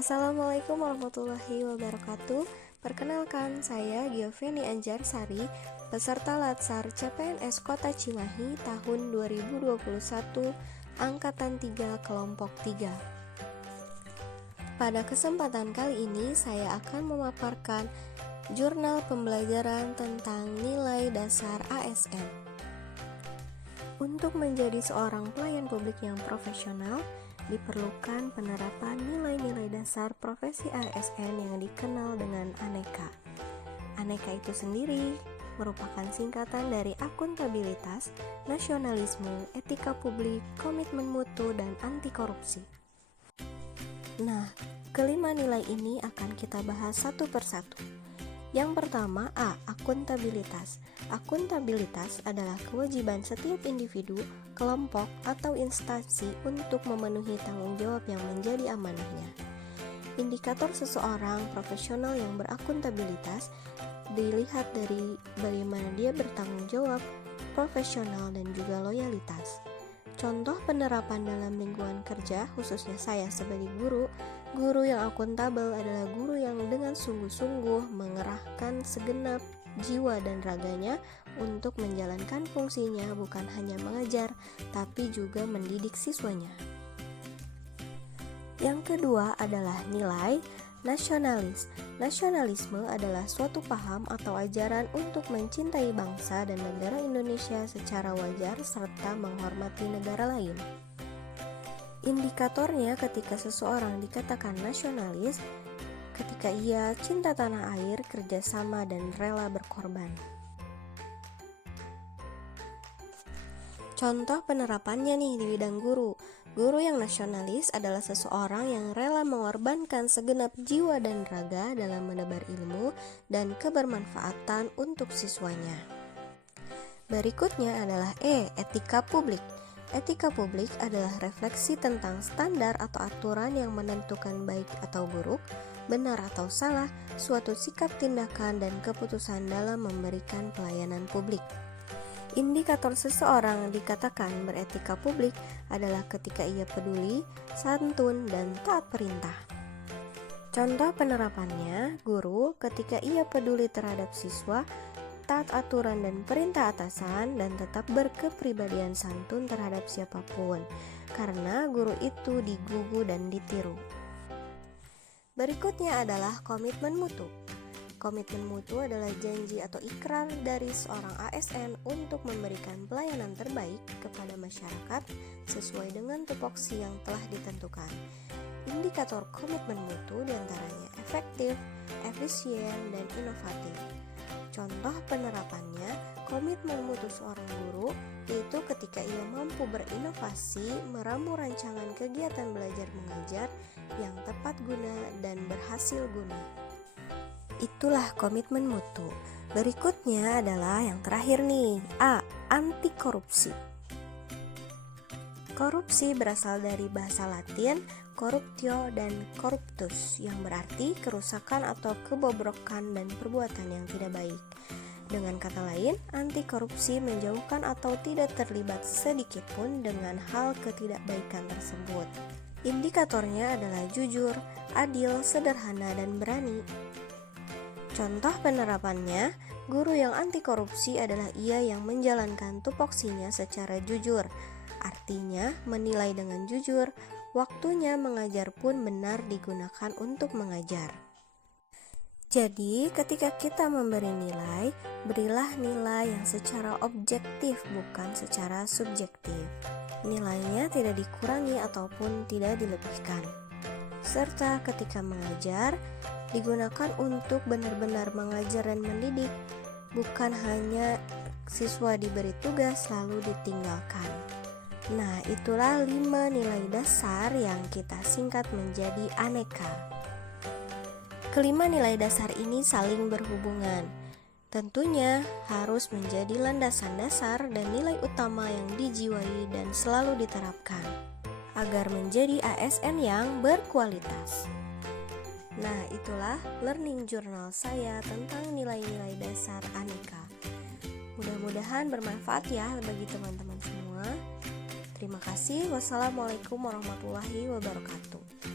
Assalamualaikum warahmatullahi wabarakatuh. Perkenalkan, saya Giovanni Anjarsari, peserta Latsar CPNS Kota Cimahi tahun 2021, Angkatan 3, Kelompok 3. Pada kesempatan kali ini, saya akan memaparkan jurnal pembelajaran tentang nilai dasar ASN. Untuk menjadi seorang pelayan publik yang profesional, diperlukan penerapan nilai-nilai dasar profesi ASN yang dikenal dengan ANEKA. ANEKA itu sendiri merupakan singkatan dari akuntabilitas, nasionalisme, etika publik, komitmen mutu, dan anti korupsi. Nah, kelima nilai ini akan kita bahas satu persatu. Yang pertama, A. Akuntabilitas. Akuntabilitas adalah kewajiban setiap individu, kelompok, atau instansi untuk memenuhi tanggung jawab yang menjadi amanahnya. Indikator seseorang profesional yang berakuntabilitas dilihat dari bagaimana dia bertanggung jawab, profesional, dan juga loyalitas. Contoh penerapan dalam lingkungan kerja, khususnya saya sebagai guru yang akuntabel adalah guru yang dengan sungguh-sungguh mengerahkan segenap jiwa dan raganya untuk menjalankan fungsinya, bukan hanya mengajar, tapi juga mendidik siswanya. Yang kedua adalah nilai nasionalis. Nasionalisme adalah suatu paham atau ajaran untuk mencintai bangsa dan negara Indonesia secara wajar serta menghormati negara lain. Indikatornya ketika seseorang dikatakan nasionalis, ketika ia cinta tanah air, kerjasama, dan rela berkorban. Contoh penerapannya nih di bidang guru. Guru yang nasionalis adalah seseorang yang rela mengorbankan segenap jiwa dan raga dalam menebar ilmu dan kebermanfaatan untuk siswanya. Berikutnya adalah E. Etika publik. Etika publik adalah refleksi tentang standar atau aturan yang menentukan baik atau buruk, benar atau salah, suatu sikap, tindakan, dan keputusan dalam memberikan pelayanan publik. Indikator seseorang dikatakan beretika publik adalah ketika ia peduli, santun, dan taat perintah. Contoh penerapannya, guru ketika ia peduli terhadap siswa, taat aturan dan perintah atasan, dan tetap berkepribadian santun terhadap siapapun, karena guru itu digugu dan ditiru. Berikutnya adalah komitmen mutu. Komitmen mutu adalah janji atau ikrar dari seorang ASN untuk memberikan pelayanan terbaik kepada masyarakat sesuai dengan tupoksi yang telah ditentukan. Indikator komitmen mutu diantaranya efektif, efisien, dan inovatif. Contoh penerapannya, komitmen mutu seorang guru yaitu ketika ia mampu berinovasi, meramu rancangan kegiatan belajar mengajar yang tepat guna dan berhasil guna. Itulah komitmen mutu. Berikutnya adalah yang terakhir nih, A. Anti korupsi. Korupsi berasal dari bahasa Latin corruptio dan corruptus, yang berarti kerusakan atau kebobrokan dan perbuatan yang tidak baik. Dengan kata lain, anti korupsi menjauhkan atau tidak terlibat sedikit pun dengan hal ketidakbaikan tersebut. Indikatornya adalah jujur, adil, sederhana, dan berani. Contoh penerapannya, guru yang anti korupsi adalah ia yang menjalankan tupoksinya secara jujur. Artinya, menilai dengan jujur, waktunya mengajar pun benar digunakan untuk mengajar. Jadi, ketika kita memberi nilai, berilah nilai yang secara objektif, bukan secara subjektif. Nilainya tidak dikurangi ataupun tidak dilebihkan. Serta ketika mengajar, digunakan untuk benar-benar mengajar dan mendidik, bukan hanya siswa diberi tugas lalu ditinggalkan. Nah, itulah 5 nilai dasar yang kita singkat menjadi ANEKA. Kelima nilai dasar ini saling berhubungan. Tentunya harus menjadi landasan dasar dan nilai utama yang dijiwai dan selalu diterapkan agar menjadi ASN yang berkualitas. Nah, itulah learning journal saya tentang nilai-nilai dasar ANEKA. Mudah-mudahan bermanfaat ya bagi teman-teman semua. Terima kasih. Wassalamualaikum warahmatullahi wabarakatuh.